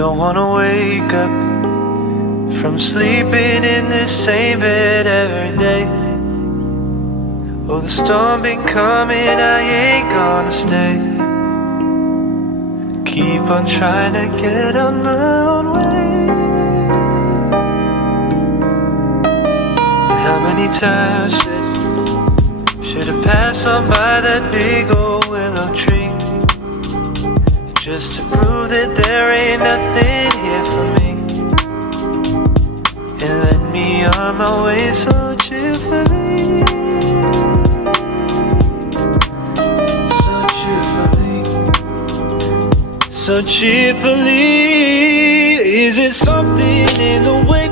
Don't wanna wake up from sleeping in this same bed every day. Oh, the storm been coming, I ain't gonna stay. Keep on trying to get on my own way. How many times should I pass on by that big old willow tree, just to prove that there ain't nothing here for me, and let me on my way so cheerfully. So cheerfully. So cheerfully. Is it something in the way